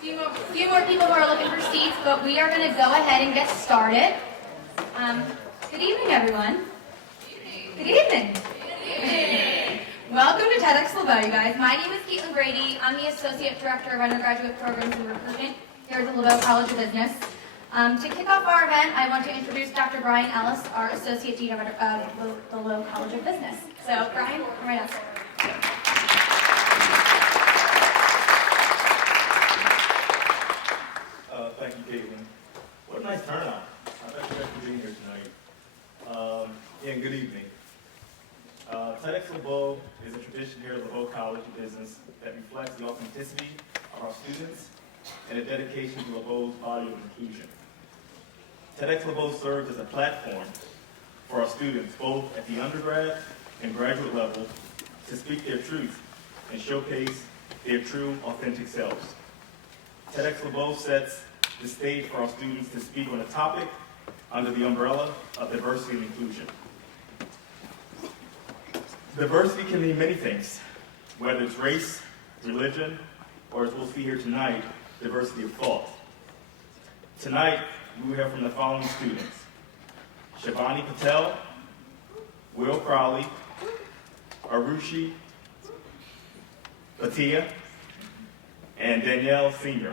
Few more people who are looking for seats, but we are going to go ahead and get started. Good evening, everyone. Good evening. Welcome to TEDx Lebow, you guys. My name is Caitlin Grady. I'm the Associate Director of Undergraduate Programs and Recruitment here at the Lebow College of Business. To kick off our event, I want to introduce Dr. Brian Ellis, our Associate Dean of the Lebow College of Business. So, Brian, come right up. Thank you, Caitlin. What a nice turnout. Thank you guys for being here tonight. And good evening. TEDx Lebow is a tradition here at Lebow College of Business that reflects the authenticity of our students and a dedication to Lebow's body of inclusion. TEDx Lebow serves as a platform for our students, both at the undergrad and graduate level, to speak their truth and showcase their true, authentic selves. TEDx Lebow sets the stage for our students to speak on a topic under the umbrella of diversity and inclusion. Diversity can mean many things, whether it's race, religion, or as we'll see here tonight, diversity of thought. Tonight, we will hear from the following students: Shivani Patel, Will Crowley, Arushi Bhatia, and Danielle Senior.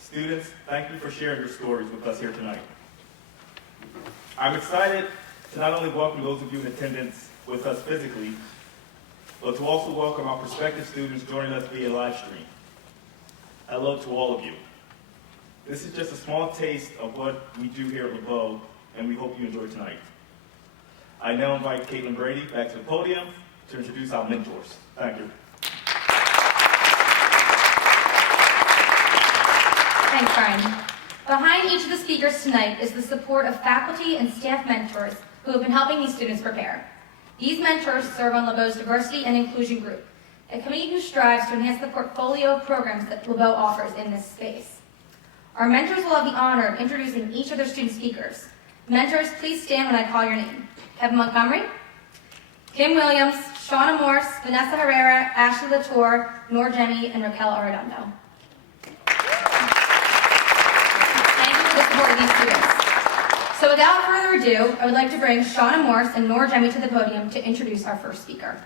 Students, thank you for sharing your stories with us here tonight. I'm excited to not only welcome those of you in attendance with us physically, but to also welcome our prospective students joining us via live stream. Hello to all of you. This is just a small taste of what we do here at Lebow, and we hope you enjoy tonight. I now invite Caitlin Brady back to the podium to introduce our mentors. Thank you. Thanks, Brian. Behind each of the speakers tonight is the support of faculty and staff mentors who have been helping these students prepare. These mentors serve on Lebow's Diversity and Inclusion Group, a committee who strives to enhance the portfolio of programs that Lebow offers in this space. Our mentors will have the honor of introducing each of their student speakers. Mentors, please stand when I call your name. Kevin Montgomery, Kim Williams, Shauna Morse, Vanessa Herrera, Ashley Latour, Nor Jemmy, and Raquel Arredondo. These students. So without further ado, I would like to bring Shauna Morse and Nora Jemmy to the podium to introduce our first speaker.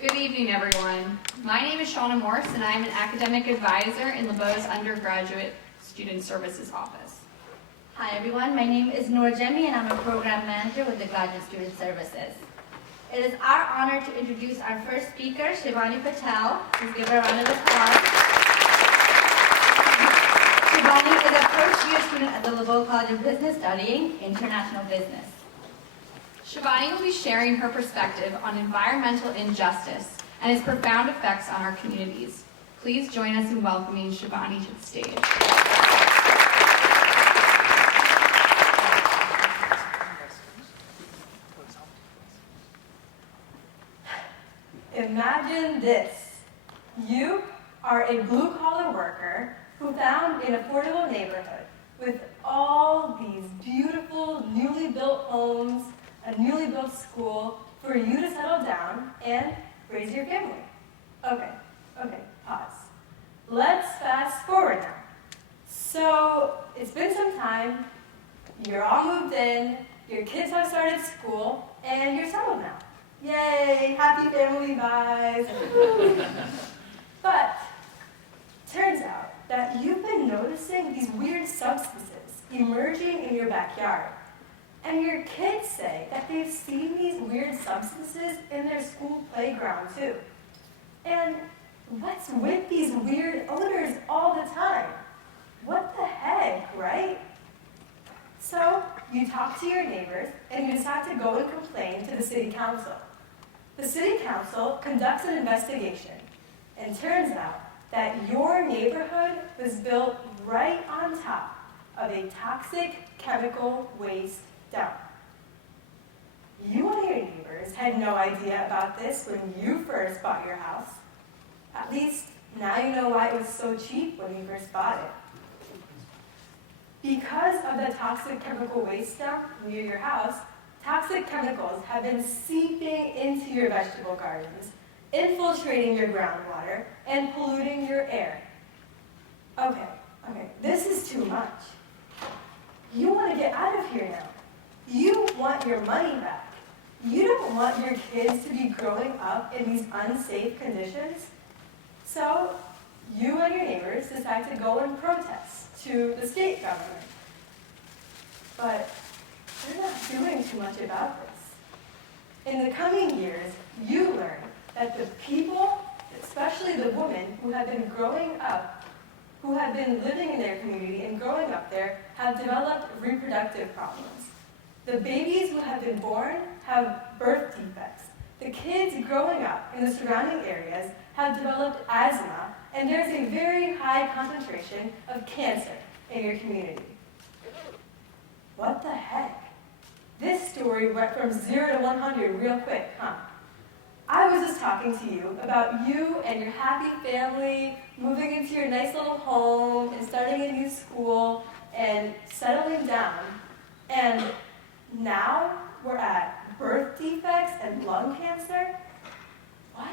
Good evening, everyone. My name is Shauna Morse, and I am an academic advisor in Lebow's Undergraduate Student Services Office. Hi, everyone. My name is Nora Jemmy, and I'm a program manager with the Graduate Student Services. It is our honor to introduce our first speaker, Shivani Patel. Please give her a round of applause. Shivani is a first-year student at the Lebow College of Business studying international business. Shivani will be sharing her perspective on environmental injustice and its profound effects on our communities. Please join us in welcoming Shivani to the stage. Imagine this. You are a blue-collar worker who found an affordable neighborhood with all these beautiful newly built homes, a newly built school for you to settle down and raise your family. Okay, pause. Let's fast forward now. So it's been some time, you're all moved in, your kids have started school, and you're settled now. Yay, happy family vibes. But turns out that you've been noticing these weird substances emerging in your backyard. And your kids say that they've seen these weird substances in their school playground too. And what's with these weird odors all the time? What the heck, right? So you talk to your neighbors and you decide to go and complain to the city council. The city council conducts an investigation, and turns out that your neighborhood was built right on top of a toxic chemical waste dump. You and your neighbors had no idea about this when you first bought your house. At least now you know why it was so cheap when you first bought it. Because of the toxic chemical waste dump near your house, toxic chemicals have been seeping into your vegetable gardens, infiltrating your groundwater, and polluting your air. Okay, this is too much. You want to get out of here now. You want your money back. You don't want your kids to be growing up in these unsafe conditions. So you and your neighbors decide to go and protest to the state government. But they're not doing too much about this. In the coming years, you learn that the people, especially the women who have been growing up, who have been living in their community and growing up there, have developed reproductive problems. The babies who have been born have birth defects. The kids growing up in the surrounding areas have developed asthma, and there's a very high concentration of cancer in your community. What the heck? This story went from 0 to 100 real quick, huh? I was just talking to you about you and your happy family moving into your nice little home and starting a new school and settling down. And now we're at birth defects and lung cancer? What?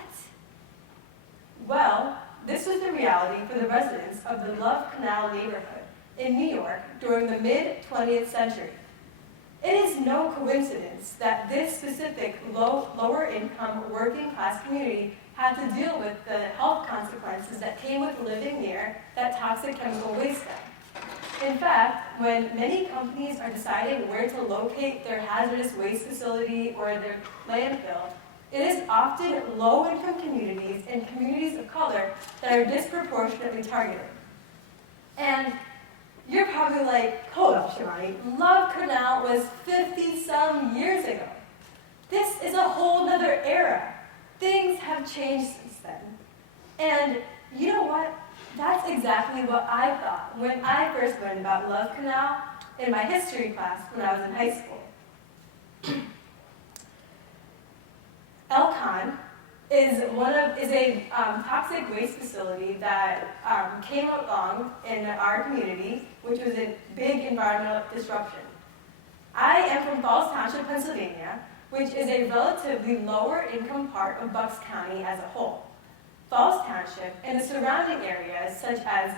Well, this was the reality for the residents of the Love Canal neighborhood in New York during the mid-20th century. It is no coincidence that this specific lower-income working-class community had to deal with the health consequences that came with living near that toxic chemical waste dump. In fact, when many companies are deciding where to locate their hazardous waste facility or their landfill, it is often low-income communities and communities of color that are disproportionately targeted. And you're probably like, hold up, Shivani, Love Canal was 50-some years ago. This is a whole nother era. Things have changed since then. And you know what? That's exactly what I thought when I first learned about Love Canal in my history class when I was in high school. Elcon is a toxic waste facility that came along in our community, which was a big environmental disruption. I am from Falls Township, Pennsylvania, which is a relatively lower income part of Bucks County as a whole. Falls Township and the surrounding areas, such as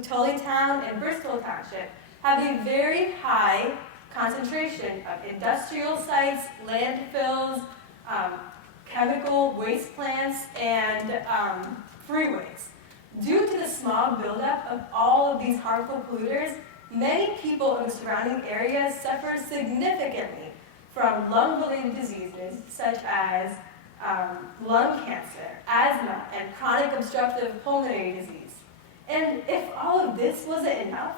Tullytown and Bristol Township, have a very high concentration of industrial sites, landfills, chemical waste plants, and freeways. Due to the smog buildup of all of these harmful polluters, many people in the surrounding areas suffer significantly from lung-related diseases such as lung cancer, asthma, and chronic obstructive pulmonary disease. And if all of this wasn't enough,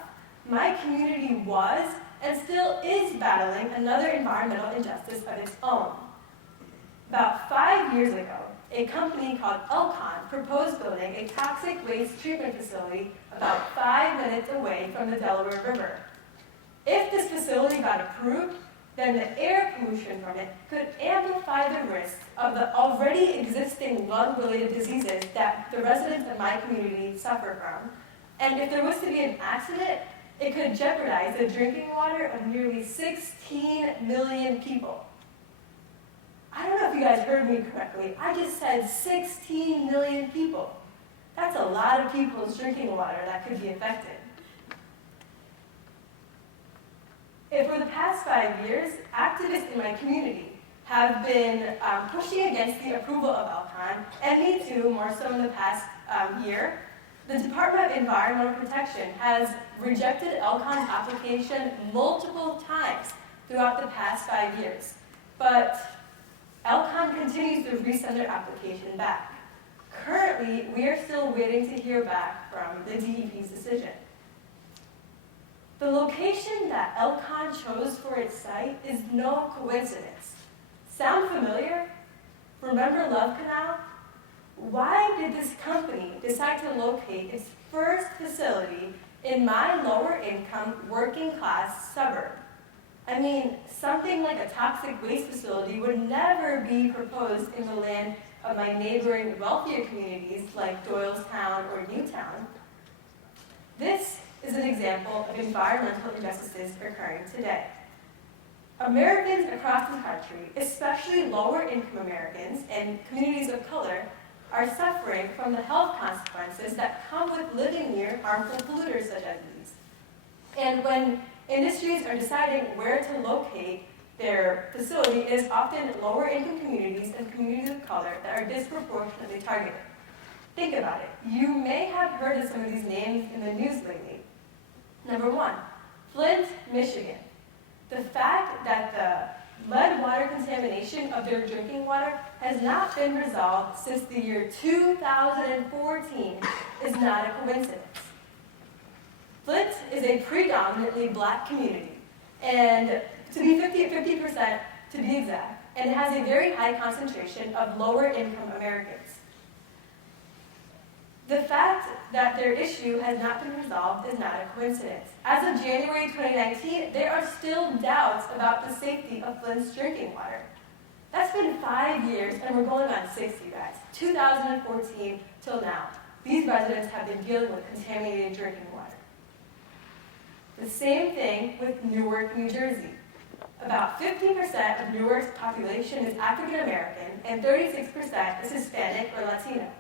my community was and still is battling another environmental injustice of its own. About 5 years ago, a company called Elcon proposed building a toxic waste treatment facility about 5 minutes away from the Delaware River. If this facility got approved, then the air pollution from it could amplify the risks of the already existing lung-related diseases that the residents of my community suffer from. And if there was to be an accident, it could jeopardize the drinking water of nearly 16 million people. I don't know if you guys heard me correctly. I just said 16 million people. That's a lot of people's drinking water that could be affected. And for the past 5 years, activists in my community have been pushing against the approval of Elcon, and me too, more so in the past year. The Department of Environmental Protection has rejected Elcon's application multiple times throughout the past 5 years. But Elcon continues to resend their application back. Currently, we are still waiting to hear back from the DEP's decision. The location that Elcon chose for its site is no coincidence. Sound familiar? Remember Love Canal? Why did this company decide to locate its first facility in my lower income working class suburb? I mean, something like a toxic waste facility would never be proposed in the land of my neighboring wealthier communities like Doylestown or Newtown. This is an example of environmental injustices occurring today. Americans across the country, especially lower income Americans and communities of color, are suffering from the health consequences that come with living near harmful polluters such as these. And when industries are deciding where to locate their facility, it is often lower income communities and communities of color that are disproportionately targeted. Think about it. You may have heard of some of these names in the news lately. Number one, Flint, Michigan. The fact that the lead water contamination of their drinking water has not been resolved since the year 2014 is not a coincidence. Flint is a predominantly black community, and to be 50% to be exact, and it has a very high concentration of lower income Americans. The fact that their issue has not been resolved is not a coincidence. As of January 2019, there are still doubts about the safety of Flint's drinking water. That's been 5 years, and we're going on 6, you guys. 2014 till now. These residents have been dealing with contaminated drinking water. The same thing with Newark, New Jersey. About 50% of Newark's population is African American, and 36% is Hispanic or Latino.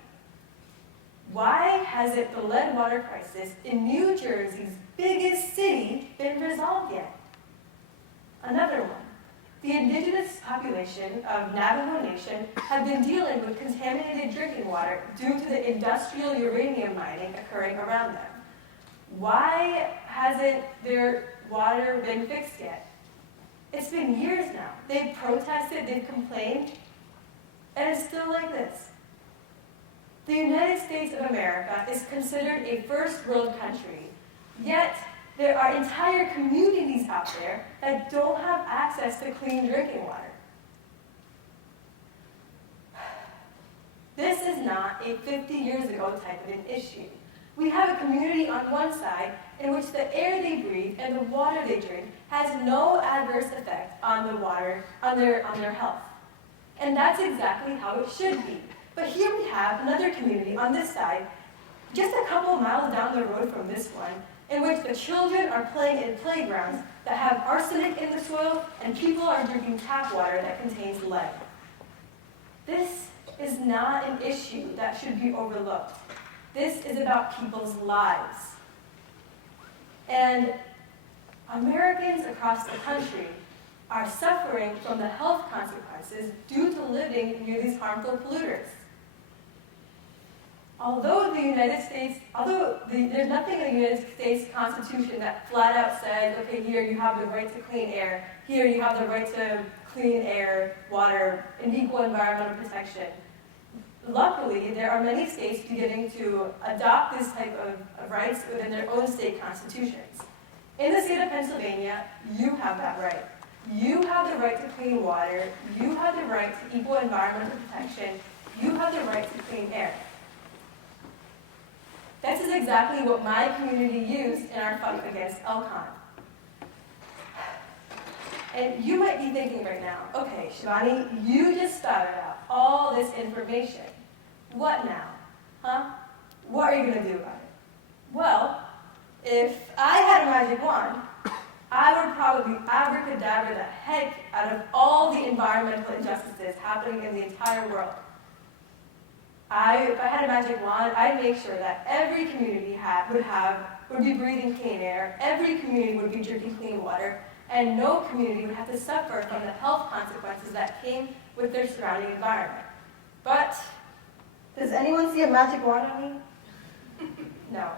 Why hasn't the lead water crisis in New Jersey's biggest city been resolved yet? Another one. The indigenous population of Navajo Nation have been dealing with contaminated drinking water due to the industrial uranium mining occurring around them. Why hasn't their water been fixed yet? It's been years now. They've protested, they've complained, and it's still like this. The United States of America is considered a first world country, yet there are entire communities out there that don't have access to clean drinking water. This is not a 50 years ago type of an issue. We have a community on one side in which the air they breathe and the water they drink has no adverse effect on the water, on their health. And that's exactly how it should be. But here we have another community on this side, just a couple miles down the road from this one, in which the children are playing in playgrounds that have arsenic in the soil and people are drinking tap water that contains lead. This is not an issue that should be overlooked. This is about people's lives. And Americans across the country are suffering from the health consequences due to living near these harmful polluters. There's nothing in the United States Constitution that flat out says, okay, here you have the right to clean air, here you have the right to clean air, water, and equal environmental protection. Luckily, there are many states beginning to adopt this type of rights within their own state constitutions. In the state of Pennsylvania, you have that right. You have the right to clean water, you have the right to equal environmental protection, you have the right to clean air. This is exactly what my community used in our fight against Elcon. And you might be thinking right now, okay, Shivani, you just spouted out all this information. What now? Huh? What are you going to do about it? Well, if I had a magic wand, I would probably abracadabra the heck out of all the environmental injustices happening in the entire world. If I had a magic wand, I'd make sure that every community would be breathing clean air, every community would be drinking clean water, and no community would have to suffer from the health consequences that came with their surrounding environment. But, does anyone see a magic wand on me? No.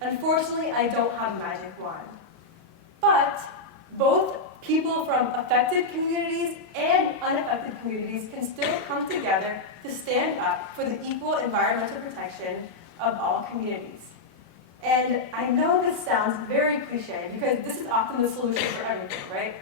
Unfortunately, I don't have a magic wand. But, both people from affected communities and unaffected communities can still come together to stand up for the equal environmental protection of all communities. And I know this sounds very cliche because this is often the solution for everything, right?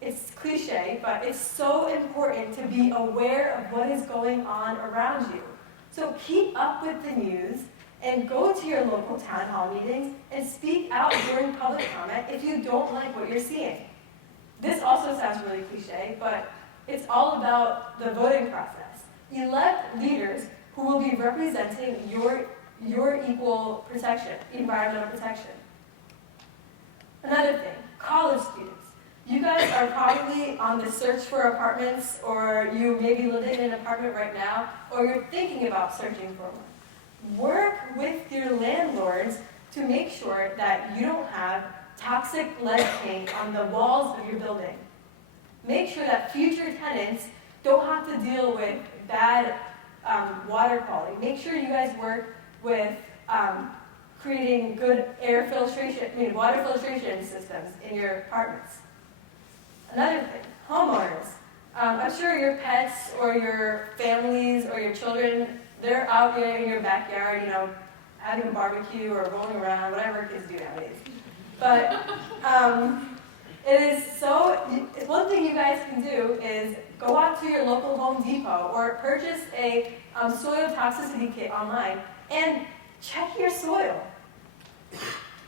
It's cliche, but it's so important to be aware of what is going on around you. So keep up with the news and go to your local town hall meetings and speak out during public comment if you don't like what you're seeing. This also sounds really cliche, but it's all about the voting process. Elect leaders who will be representing your equal protection, environmental protection. Another thing, college students. You are probably on the search for apartments, or you may be living in an apartment right now, or you're thinking about searching for one. Work with your landlords to make sure that you don't have toxic lead paint on the walls of your building. Make sure that future tenants don't have to deal with bad water quality. Make sure you guys work with creating good water filtration systems in your apartments. Another thing, homeowners. I'm sure your pets or your families or your children, they're out there in your backyard, having a barbecue or rolling around, whatever kids do nowadays. But one thing you guys can do is go out to your local Home Depot or purchase a soil toxicity kit online and check your soil.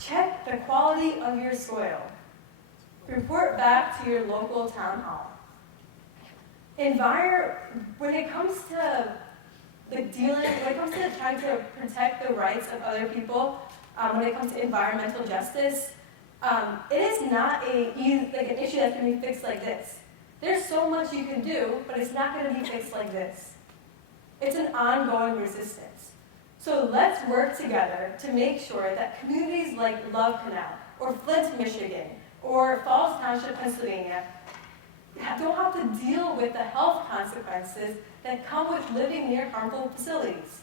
Check the quality of your soil. Report back to your local town hall. When it comes to trying to protect the rights of other people, when it comes to environmental justice, it is not an issue that can be fixed like this. There's so much you can do, but it's not going to be fixed like this. It's an ongoing resistance. So let's work together to make sure that communities like Love Canal, or Flint, Michigan, or Falls Township, Pennsylvania, don't have to deal with the health consequences that come with living near harmful facilities.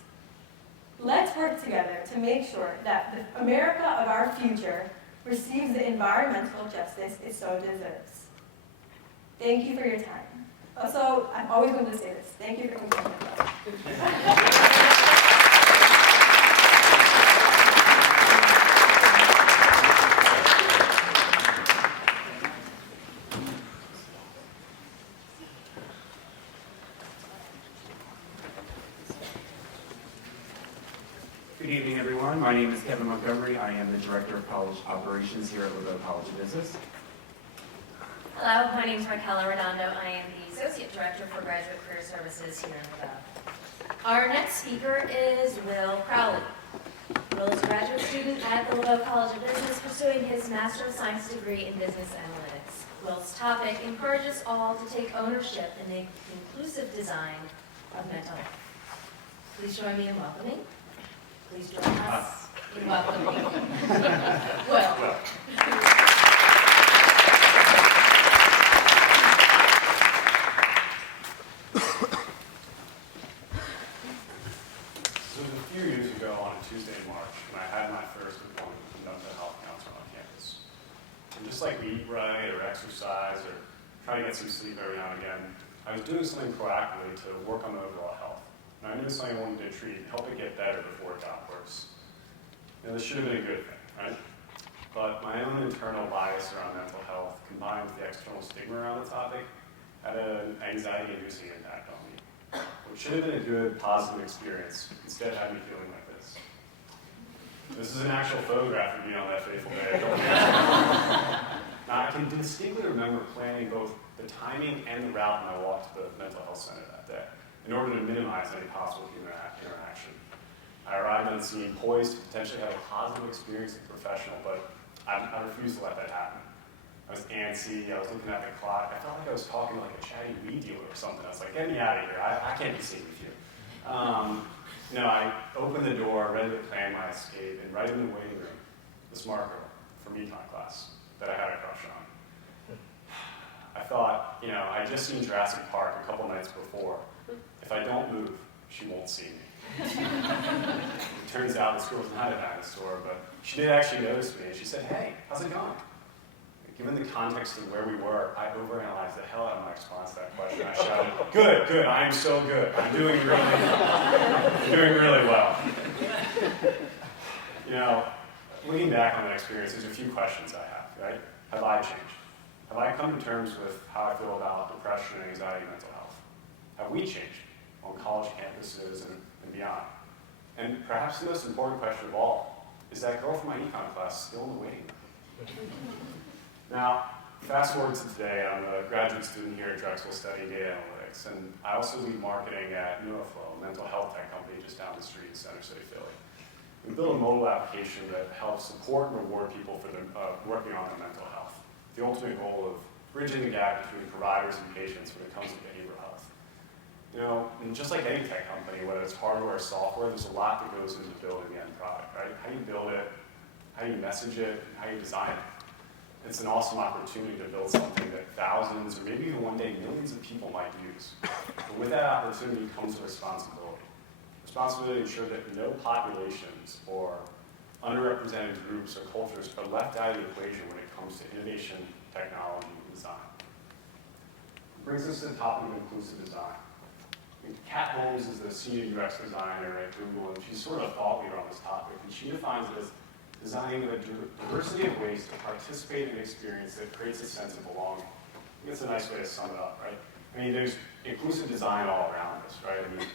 Let's work together to make sure that the America of our future receives the environmental justice it so deserves. Thank you for your time. Also, I'm always going to say this. Thank you for coming to the Good evening, everyone. My name is Kevin Montgomery. I am the Director of College Operations here at Lebow College of Business. Hello, my name is Raquel Redondo. I am the Associate Director for Graduate Career Services here in Lebow. Our next speaker is Will Crowley. Will is a graduate student at the Lebow College of Business pursuing his Master of Science degree in Business Analytics. Will's topic encourages all to take ownership in the inclusive design of mental health. Please join me in welcoming. Please join us in welcoming Will. So a few years ago on a Tuesday in March, when I had my first appointment with a mental health counselor on campus, and just like we eat right or exercise or try to get some sleep every now and again, I was doing something proactively to work on my overall health. And I knew something I wanted to treat, help it get better before it got worse. This should have been a good thing, right? But my own internal bias around mental health, combined with the external stigma around the topic, had an anxiety-inducing impact on me. What should have been a good, positive experience, instead had me feeling like this. This is an actual photograph of me on that fateful day. Now, I can distinctly remember planning both the timing and the route when I walked to the mental health center that day, in order to minimize any possible human interaction. I arrived on the scene poised to potentially have a positive experience as a professional, but I refused to let that happen. I was antsy, I was looking at the clock, I felt like I was talking to like a chatty weed dealer or something. I was like, get me out of here, I can't be seen with you. I opened the door, ready to plan my escape, and right in the waiting room, this smart girl from econ class that I had a crush on. I thought, I'd just seen Jurassic Park a couple nights before. If I don't move, she won't see me. It turns out this girl's not a dinosaur, but she did actually notice me, and she said, hey, how's it going? Given the context of where we were, I overanalyzed the hell out of my response to that question. I shouted, good, I am so good. I'm doing really well. Looking back on that experience, there's a few questions I have, right? Have I changed? Have I come to terms with how I feel about depression, anxiety, and mental health? Have we changed on college campuses and beyond? And perhaps the most important question of all, is that girl from my econ class still in the waiting room? Now, fast forward to today, I'm a graduate student here at Drexel studying data analytics, and I also lead marketing at Neuroflow, a mental health tech company just down the street in Center City, Philly. We built a mobile application that helps support and reward people for working on their mental health. The ultimate goal of bridging the gap between providers and patients when it comes to behavioral health. You know, and just like any tech company, whether it's hardware or software, there's a lot that goes into building the end product, right? How you build it, how you message it, and how you design it. It's an awesome opportunity to build something that thousands or maybe even one day millions of people might use. But with that opportunity comes a responsibility. Responsibility to ensure that no populations or underrepresented groups or cultures are left out of the equation when it comes to innovation, technology, and design. It brings us to the topic of inclusive design. Kat Holmes is the senior UX designer at Google, and she's sort of a thought leader on this topic, and she defines it as designing a diversity of ways to participate in an experience that creates a sense of belonging. I think it's a nice way to sum it up, right? I mean, there's inclusive design all around us, right? I mean,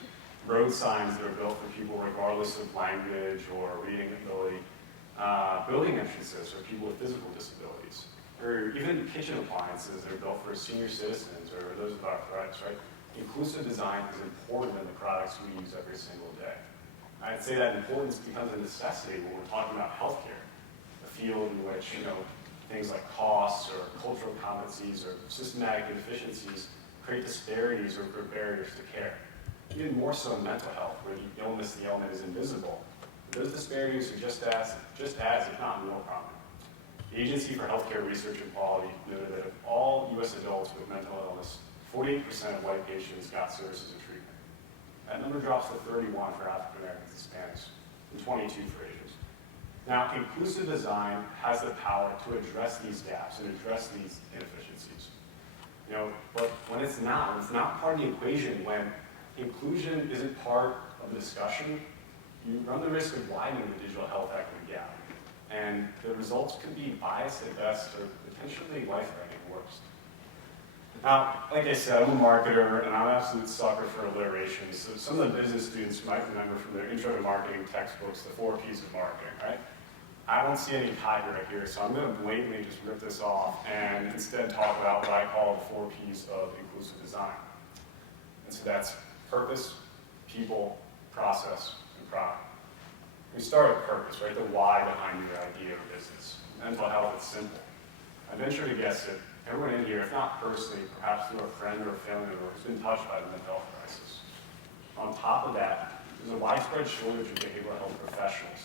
road signs that are built for people regardless of language or reading ability, building entrances for people with physical disabilities, or even kitchen appliances that are built for senior citizens or those with arthritis, right? Inclusive design is important in the products we use every single day. I'd say that importance becomes a necessity when we're talking about healthcare, a field in which, you know, things like costs or cultural competencies or systematic inefficiencies create disparities or barriers to care. Even more so in mental health, where the illness, the element is invisible. Those disparities are just as, if not more prominent. The Agency for Healthcare Research and Quality noted that of all U.S. adults with mental illness, 48% of white patients got services and treatment. That number drops to 31 for African Americans and Hispanics, and 22 for Asians. Now, inclusive design has the power to address these gaps and address these inefficiencies. You know, but when it's not part of the equation, when inclusion isn't part of the discussion, you run the risk of widening the digital health equity gap. And the results could be biased at best or potentially life-threatening at worst. Now, like I said, I'm a marketer, and I'm an absolute sucker for alliteration. So some of the business students might remember from their intro to marketing textbooks, the 4 Ps of marketing, right? I don't see any copyright here, so I'm going to blatantly just rip this off and instead talk about what I call the 4 Ps of inclusive design. And so that's purpose, people, process, and product. We start with purpose, right? The why behind your idea or business. Mental health is simple. I venture to guess that everyone in here, if not personally, perhaps through a friend or a family member, has been touched by the mental health crisis. On top of that, there's a widespread shortage of behavioral health professionals.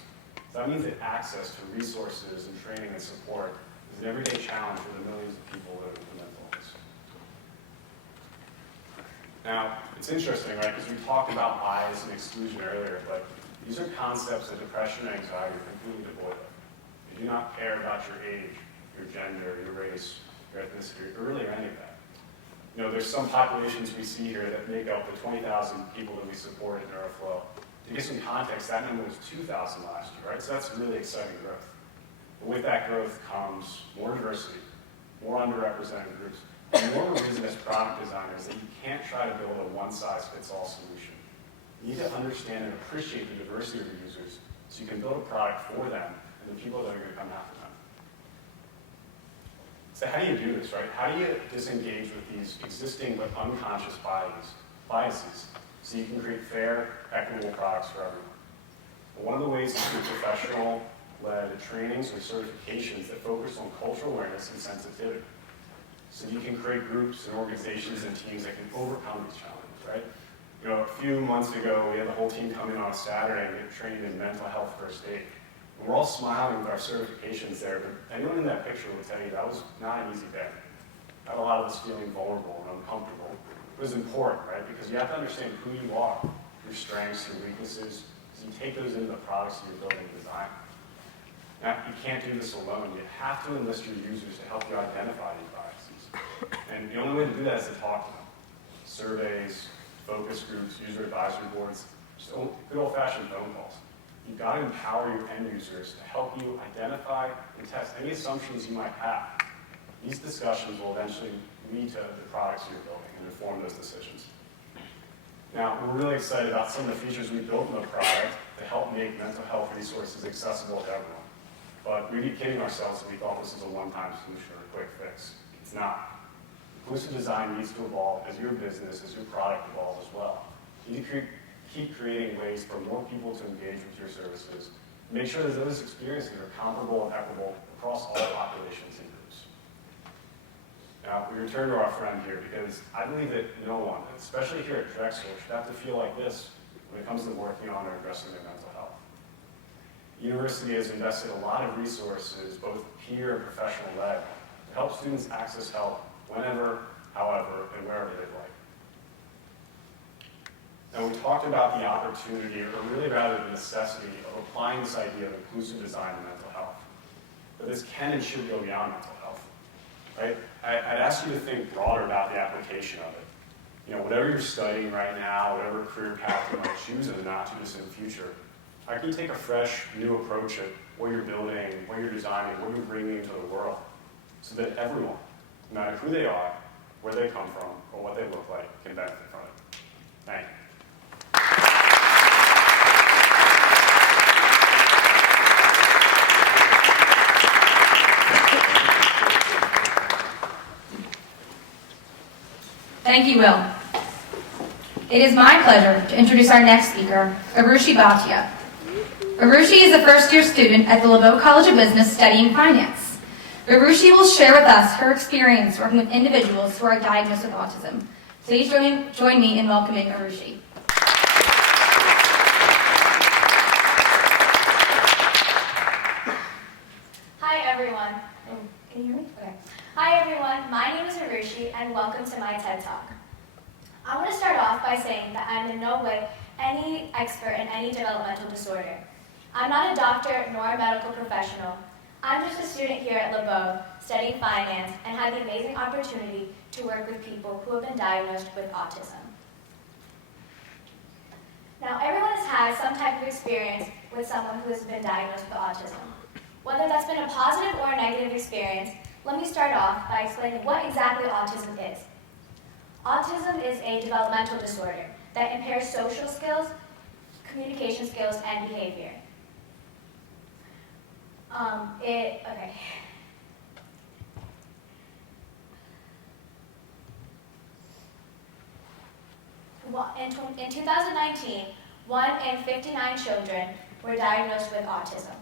So that means that access to resources and training and support is an everyday challenge for the millions of people living with mental illness. Now, it's interesting, right, because we talked about bias and exclusion earlier, but these are concepts that depression and anxiety are completely devoid of. They do not care about your age, your gender, your race, your ethnicity, or really any of that. You know, there's some populations we see here that make up the 20,000 people that we support at NeuroFlow. To get some context, that number was 2,000 last year, right? So that's really exciting growth. But with that growth comes more diversity, more underrepresented groups, and more reason as product designers that you can't try to build a one-size-fits-all solution. You need to understand and appreciate the diversity of your users so you can build a product for them and the people that are going to come after them. So how do you do this, right? How do you disengage with these existing but unconscious biases so you can create fair, equitable products for everyone? Well, one of the ways is through professional-led trainings or certifications that focus on cultural awareness and sensitivity. So you can create groups and organizations and teams that can overcome these challenges, right? You know, a few months ago, we had the whole team come in on a Saturday and get trained in mental health first aid. And we're all smiling with our certifications there, but anyone in that picture will tell you that was not an easy day. Had a lot of us feeling vulnerable and uncomfortable. It was important, right? Because you have to understand who you are, your strengths, your weaknesses, so you take those into the products that you're building and design. Now, you can't do this alone. You have to enlist your users to help you identify these biases. And the only way to do that is to talk to them. Surveys, focus groups, user advisory boards, just good old-fashioned phone calls. You've got to empower your end users to help you identify and test any assumptions you might have. These discussions will eventually lead to the products you're building and inform those decisions. Now, we're really excited about some of the features we built in the product to help make mental health resources accessible to everyone. But we'd be kidding ourselves if we thought this was a one-time solution or a quick fix. It's not. Inclusive design needs to evolve as your business, as your product evolves as well. You need to keep creating ways for more people to engage with your services. Make sure that those experiences are comparable and equitable across all populations and groups. Now, we return to our friend here because I believe that no one, especially here at Drexel, should have to feel like this when it comes to working on or addressing their mental health. The university has invested a lot of resources, both peer and professional led, to help students access help whenever, however, and wherever they'd like. Now, we talked about the opportunity, or really rather the necessity, of applying this idea of inclusive design to mental health. But this can and should go beyond mental health, right? I'd ask you to think broader about the application of it. You know, whatever you're studying right now, whatever career path you might choose in the not-too-distant future, how can you take a fresh, new approach at what you're building, what you're designing, what you're bringing into the world, so that everyone, no matter who they are, where they come from, or what they look like, can benefit from it. Thank you. Thank you, Will. It is my pleasure to introduce our next speaker, Arushi Bhatia. Arushi is a first-year student at the Lebow College of Business studying finance. Arushi will share with us her experience working with individuals who are diagnosed with autism. Please join me in welcoming Arushi. Hi, everyone. Can you hear me? Okay. Hi, everyone. My name is Arushi, and welcome to my TED Talk. I want to start off by saying that I'm in no way any expert in any developmental disorder. I'm not a doctor nor a medical professional. I'm just a student here at Lebow studying finance and had the amazing opportunity to work with people who have been diagnosed with autism. Now, everyone has had some type of experience with someone who has been diagnosed with autism. Whether that's been a positive or a negative experience, let me start off by explaining what exactly autism is. Autism is a developmental disorder that impairs social skills, communication skills, and behavior. In 2019, 1 in 59 children were diagnosed with autism.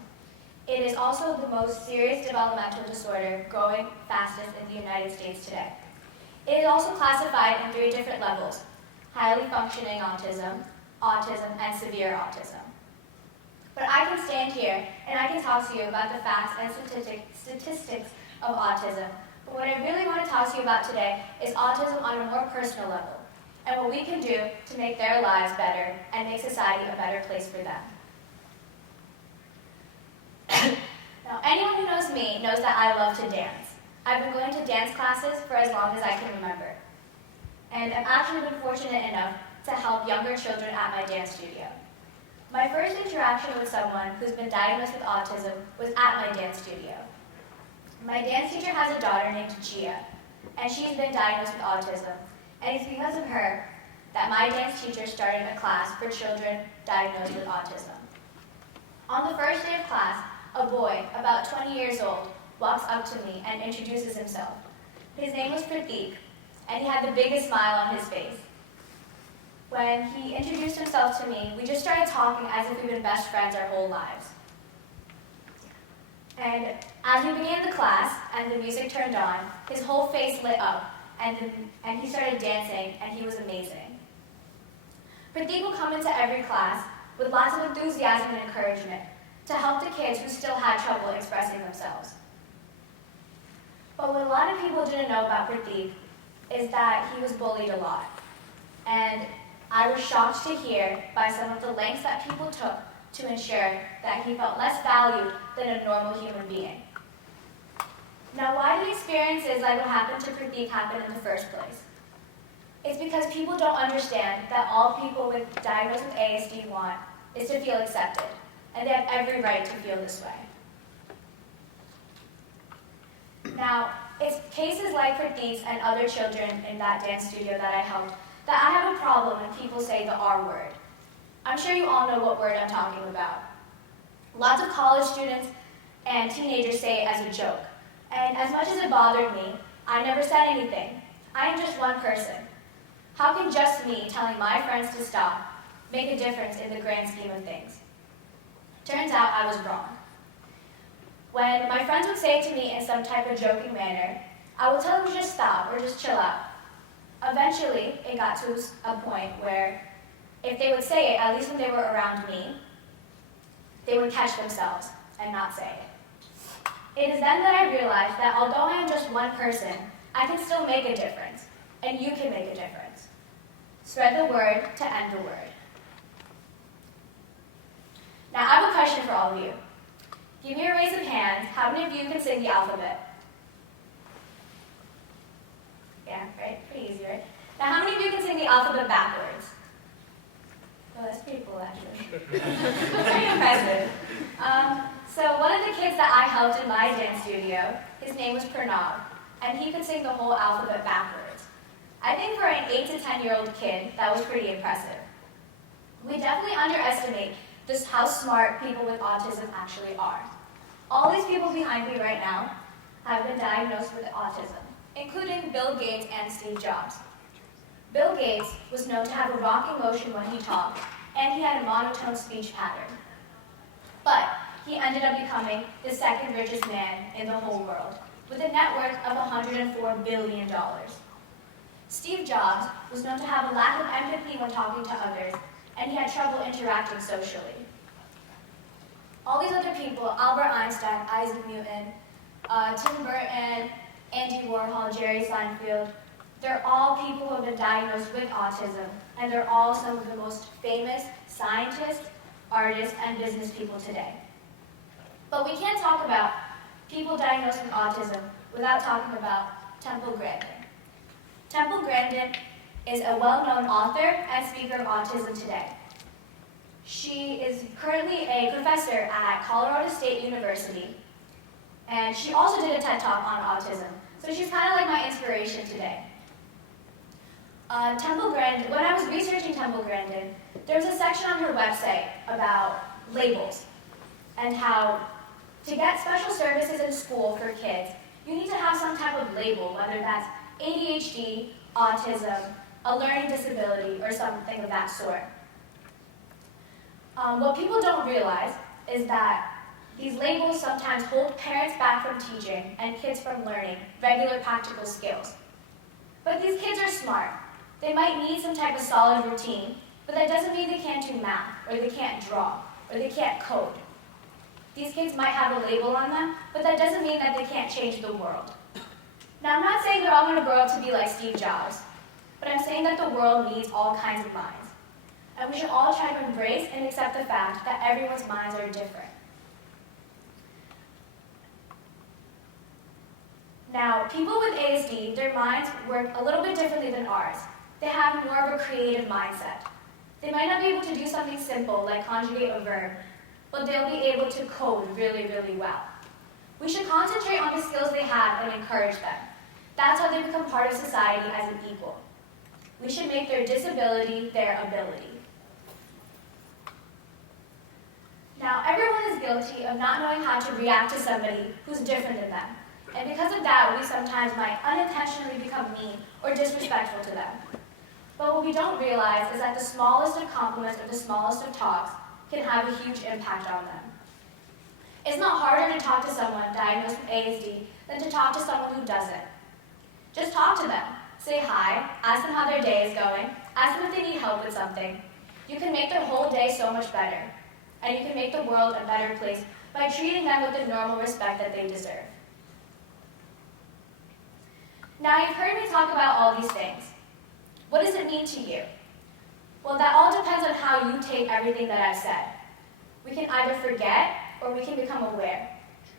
It is also the most serious developmental disorder growing fastest in the United States today. It is also classified in 3 different levels: highly functioning autism, autism, and severe autism. But I can stand here and I can talk to you about the facts and statistics of autism. But what I really want to talk to you about today is autism on a more personal level, and what we can do to make their lives better and make society a better place for them. Now, anyone who knows me knows that I love to dance. I've been going to dance classes for as long as I can remember. And I've actually been fortunate enough to help younger children at my dance studio. My first interaction with someone who's been diagnosed with autism was at my dance studio. My dance teacher has a daughter named Gia, and she's been diagnosed with autism. And it's because of her that my dance teacher started a class for children diagnosed with autism. On the first day of class, a boy, about 20 years old, walks up to me and introduces himself. His name was Pratik, and he had the biggest smile on his face. When he introduced himself to me, we just started talking as if we'd been best friends our whole lives. And as we began the class and the music turned on, his whole face lit up, and he started dancing, and he was amazing. Pratik will come into every class with lots of enthusiasm and encouragement to help the kids who still had trouble expressing themselves. But what a lot of people didn't know about Pratik is that he was bullied a lot. And I was shocked to hear by some of the lengths that people took to ensure that he felt less valued than a normal human being. Now, why did experiences like what happened to Pratik happen in the first place? It's because people don't understand that all people diagnosed with ASD want is to feel accepted, and they have every right to feel this way. Now, it's cases like Pratik's and other children in that dance studio that I helped that I have a problem when people say the R word. I'm sure you all know what word I'm talking about. Lots of college students and teenagers say it as a joke. And as much as it bothered me, I never said anything. I am just one person. How can just me telling my friends to stop make a difference in the grand scheme of things? Turns out I was wrong. When my friends would say to me in some type of joking manner, I would tell them to just stop or just chill out. Eventually, it got to a point where if they would say it, at least when they were around me, they would catch themselves and not say it. It is then that I realized that although I am just one person, I can still make a difference, and you can make a difference. Spread the word to end the word. Now, I have a question for all of you. Give me a raise of hands. How many of you can sing the alphabet? Yeah, right? Pretty easy, right? Now, how many of you can sing the alphabet backwards? Oh, that's pretty cool, actually. That's pretty impressive. So one of the kids that I helped in my dance studio, his name was Pranav, and he could sing the whole alphabet backwards. I think for an 8 to 10-year-old kid, that was pretty impressive. We definitely underestimate just how smart people with autism actually are. All these people behind me right now have been diagnosed with autism, including Bill Gates and Steve Jobs. Bill Gates was known to have a rocking motion when he talked, and he had a monotone speech pattern. But he ended up becoming the second richest man in the whole world, with a net worth of $104 billion. Steve Jobs was known to have a lack of empathy when talking to others, and he had trouble interacting socially. All these other people, Albert Einstein, Isaac Newton, Tim Burton, Andy Warhol, Jerry Seinfeld, they're all people who have been diagnosed with autism, and they're all some of the most famous scientists, artists, and business people today. But we can't talk about people diagnosed with autism without talking about Temple Grandin. Temple Grandin is a well-known author and speaker of autism today. She is currently a professor at Colorado State University, and she also did a TED Talk on autism, so she's kind of like my inspiration today. Temple Grandin, when I was researching Temple Grandin, there was a section on her website about labels and how to get special services in school for kids, you need to have some type of label, whether that's ADHD, autism, a learning disability, or something of that sort. What people don't realize is that these labels sometimes hold parents back from teaching and kids from learning regular practical skills. But these kids are smart. They might need some type of solid routine, but that doesn't mean they can't do math, or they can't draw, or they can't code. These kids might have a label on them, but that doesn't mean that they can't change the world. Now, I'm not saying they're all going to grow up to be like Steve Jobs, but I'm saying that the world needs all kinds of minds. And we should all try to embrace and accept the fact that everyone's minds are different. Now, people with ASD, their minds work a little bit differently than ours. They have more of a creative mindset. They might not be able to do something simple like conjugate a verb, but they'll be able to code really, really well. We should concentrate on the skills they have and encourage them. That's how they become part of society as an equal. We should make their disability their ability. Now, everyone is guilty of not knowing how to react to somebody who's different than them. And because of that, we sometimes might unintentionally become mean or disrespectful to them. But what we don't realize is that the smallest of compliments or the smallest of talks can have a huge impact on them. It's not harder to talk to someone diagnosed with ASD than to talk to someone who doesn't. Just talk to them. Say hi, ask them how their day is going, ask them if they need help with something. You can make their whole day so much better. And you can make the world a better place by treating them with the normal respect that they deserve. Now, you've heard me talk about all these things. What does it mean to you? Well, that all depends on how you take everything that I've said. We can either forget or we can become aware.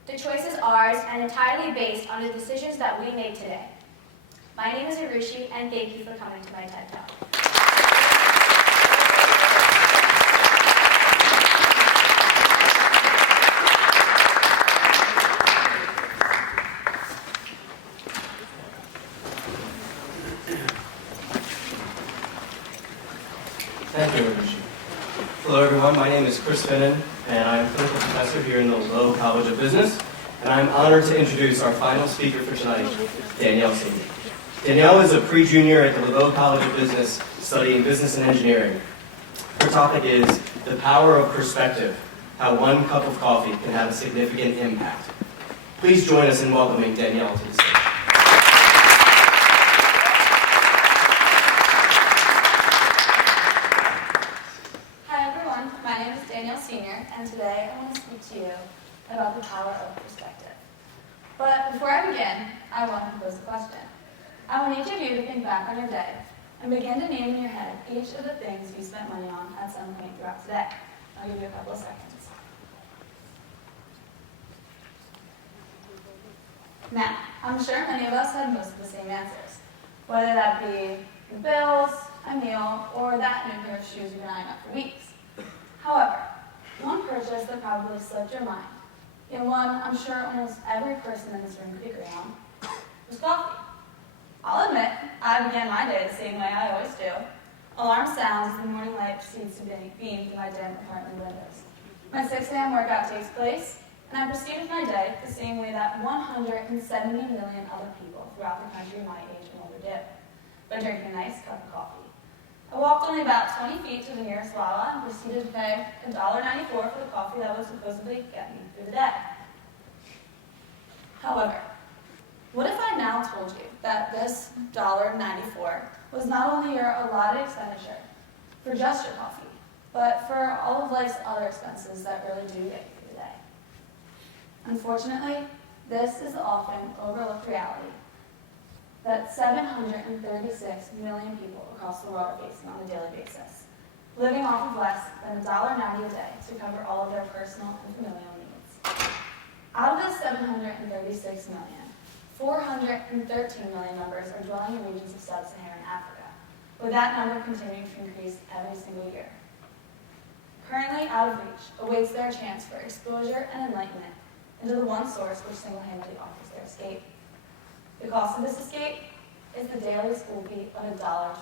The choice is ours and entirely based on the decisions that we make today. My name is Arushi, and thank you for coming to my TED Talk. Thank you, Arushi. Hello, everyone. My name is Chris Finnan, and I'm a clinical professor here in the Lebow College of Business. And I'm honored to introduce our final speaker for tonight, Danielle Singh. Danielle is a pre-junior at the Lebow College of Business studying business and engineering. Her topic is the power of perspective, how one cup of coffee can have a significant impact. Please join us in welcoming Danielle to the stage. begin, I want to pose a question. I want each of you to think back on your day and begin to name in your head each of the things you spent money on at some point throughout today. I'll give you a couple of seconds. Now, I'm sure many of us had most of the same answers, whether that be your bills, a meal, or that new pair of shoes you've been eyeing up for weeks. However, one purchase that probably slipped your mind, and one I'm sure almost every person in this room could agree on, was coffee. I'll admit, I began my day the same way I always do. Alarm sounds as the morning light proceeds to beam through my dim apartment windows. My 6 a.m. workout takes place, and I proceed with my day the same way that 170 million other people throughout the country my age and older do, by drinking a nice cup of coffee. I walked only about 20 feet to the nearest Wawa and proceeded to pay $1.94 for the coffee that would supposedly get me through the day. However, what if I now told you that this $1.94 was not only your allotted expenditure for just your coffee, but for all of life's other expenses that really do get you through the day? Unfortunately, this is the often overlooked reality that 736 million people across the world are facing on a daily basis, living off of less than $1.90 a day to cover all of their personal and familial needs. Out of this 736 million, 413 million members are dwelling in regions of sub-Saharan Africa, with that number continuing to increase every single year. Currently out of reach awaits their chance for exposure and enlightenment into the one source which single-handedly offers their escape. The cost of this escape is the daily school fee of $1.25.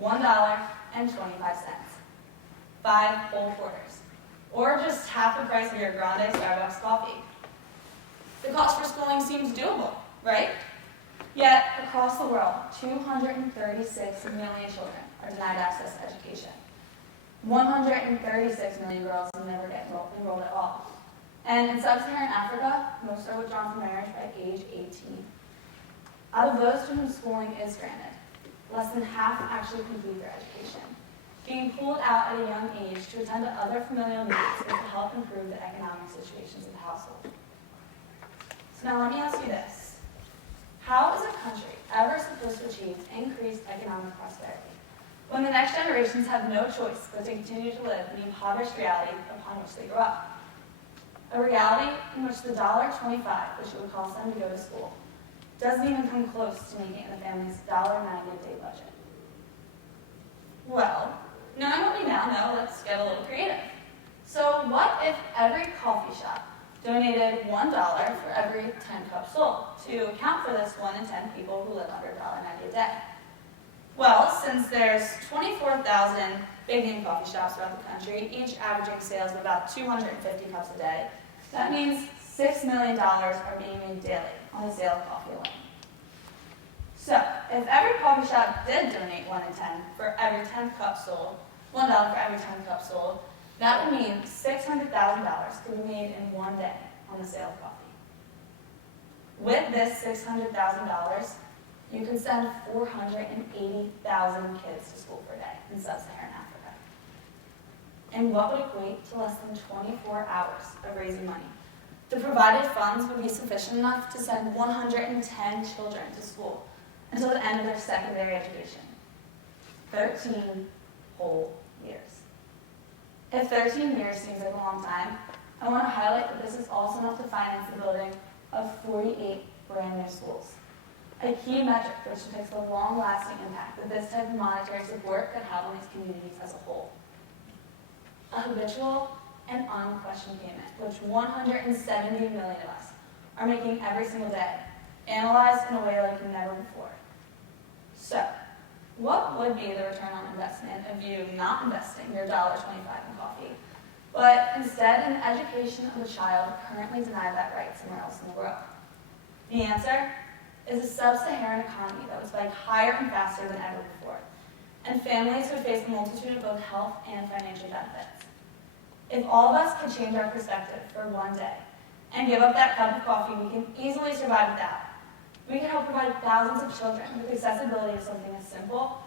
$1.25. 5 whole quarters. Or just half the price of your Grandin Starbucks coffee. The cost for schooling seems doable, right? Yet, across the world, 236 million children are denied access to education. 136 million girls never get enrolled at all. And in sub-Saharan Africa, most are withdrawn from marriage by age 18. Out of those to whom schooling is granted, less than half actually complete their education, being pulled out at a young age to attend to other familial needs and to help improve the economic situations of the household. So now let me ask you this. How is a country ever supposed to achieve increased economic prosperity when the next generations have no choice but to continue to live in the impoverished reality upon which they grew up? A reality in which the $1.25, which it would cost them to go to school, doesn't even come close to making it in the family's $1.90 a day budget. Well, knowing what we now know, let's get a little creative. So what if every coffee shop donated $1 for every 10 cups sold to account for this 1 in 10 people who live under $1.90 a day? Well, since there's 24,000 big name coffee shops throughout the country, each averaging sales of about 250 cups a day, that means $6 million are being made daily on the sale of coffee alone. So, if every coffee shop did donate 1 in 10 for every 10 cups sold, $1 for every 10 cups sold, that would mean $600,000 could be made in one day on the sale of coffee. With this $600,000, you can send 480,000 kids to school per day in sub-Saharan Africa. And what would equate to less than 24 hours of raising money? The provided funds would be sufficient enough to send 110 children to school until the end of their secondary education. 13 whole years. If 13 years seems like a long time, I want to highlight that this is also enough to finance the building of 48 brand new schools. A key metric which depicts the long-lasting impact that this type of monetary support could have on these communities as a whole. A habitual and unquestioned payment, which 170 million of us are making every single day, analyzed in a way like never before. So, what would be the return on investment of you not investing your $1.25 in coffee, but instead in the education of a child currently denied that right somewhere else in the world? The answer is a sub-Saharan economy that would spike higher and faster than ever before, and families would face a multitude of both health and financial benefits. If all of us could change our perspective for one day and give up that cup of coffee we can easily survive without, we could help provide thousands of children with accessibility to something as simple,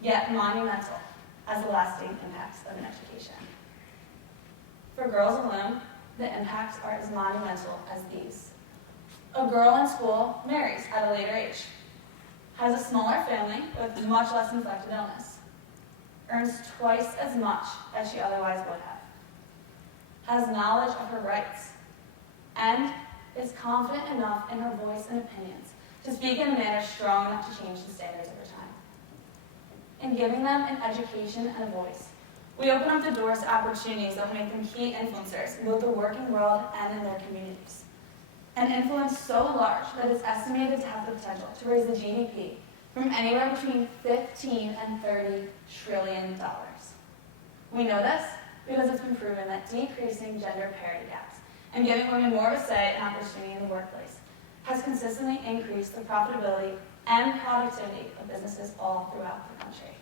yet monumental, as the lasting impacts of an education. For girls alone, the impacts are as monumental as these. A girl in school marries at a later age, has a smaller family with much less infected illness, earns twice as much as she otherwise would have, has knowledge of her rights, and is confident enough in her voice and opinions to speak in a manner strong enough to change the standards of her time. In giving them an education and a voice, we open up the doors to opportunities that will make them key influencers in both the working world and in their communities. An influence so large that it's estimated to have the potential to raise the GDP from anywhere between $15 and $30 trillion. We know this because it's been proven that decreasing gender parity gaps and giving women more of a say and opportunity in the workplace has consistently increased the profitability and productivity of businesses all throughout the country.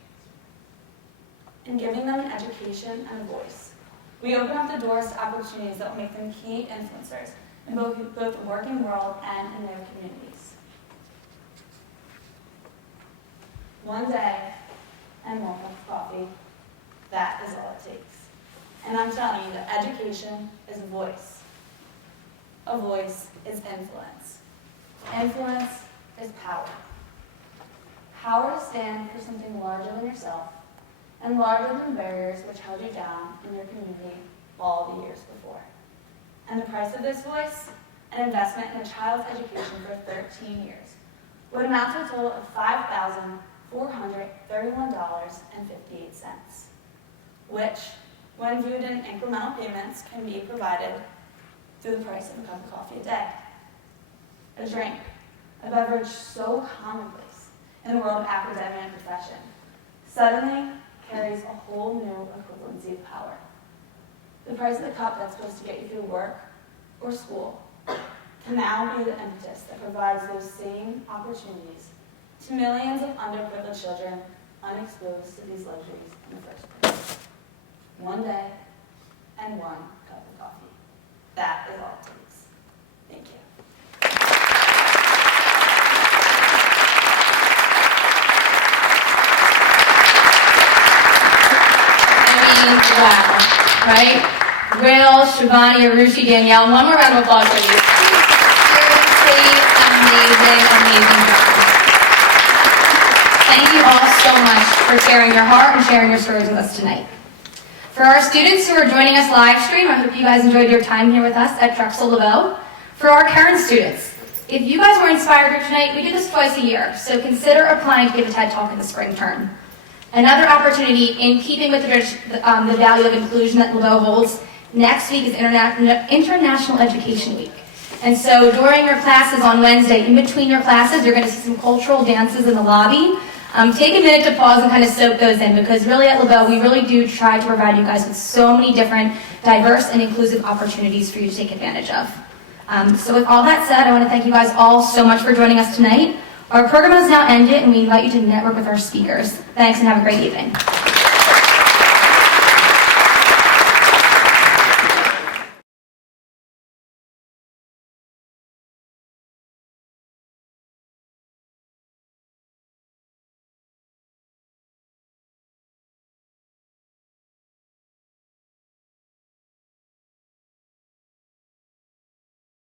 In giving them an education and a voice, we open up the doors to opportunities that will make them key influencers in both the working world and in their communities. One day and one cup of coffee, that is all it takes. And I'm telling you that education is a voice. A voice is influence. Influence is power. Power to stand for something larger than yourself and larger than barriers which held you down in your community all the years before. And the price of this voice, an investment in a child's education for 13 years, would amount to a total of $5,431.58, which, when viewed in incremental payments, can be provided through the price of a cup of coffee a day. A drink, a beverage so commonplace in the world of academia and profession, suddenly carries a whole new equivalency of power. The price of the cup that's supposed to get you through work or school can now be the impetus that provides those same opportunities to millions of underprivileged children unexposed to these luxuries in the first place. One day and one cup of coffee. That is all it takes. Thank you. Wow, right? Will, Shivani, Arushi, Danielle, one more round of applause for you. Seriously amazing, amazing job. Thank you all so much for sharing your heart and sharing your stories with us tonight. For our students who are joining us live stream, I hope you guys enjoyed your time here with us at Drexel Lebow. For our current students, if you guys were inspired here tonight, we do this twice a year, so consider applying to give a TED Talk in the spring term. Another opportunity in keeping with the value of inclusion that Lebow holds, next week is International Education Week. And so during your classes on Wednesday, in between your classes, you're going to see some cultural dances in the lobby. Take a minute to pause and kind of soak those in, because really at Lebow, we really do try to provide you guys with so many different diverse and inclusive opportunities for you to take advantage of. So with all that said, I want to thank you guys all so much for joining us tonight. Our program has now ended, and we invite you to network with our speakers. Thanks, and have a great evening.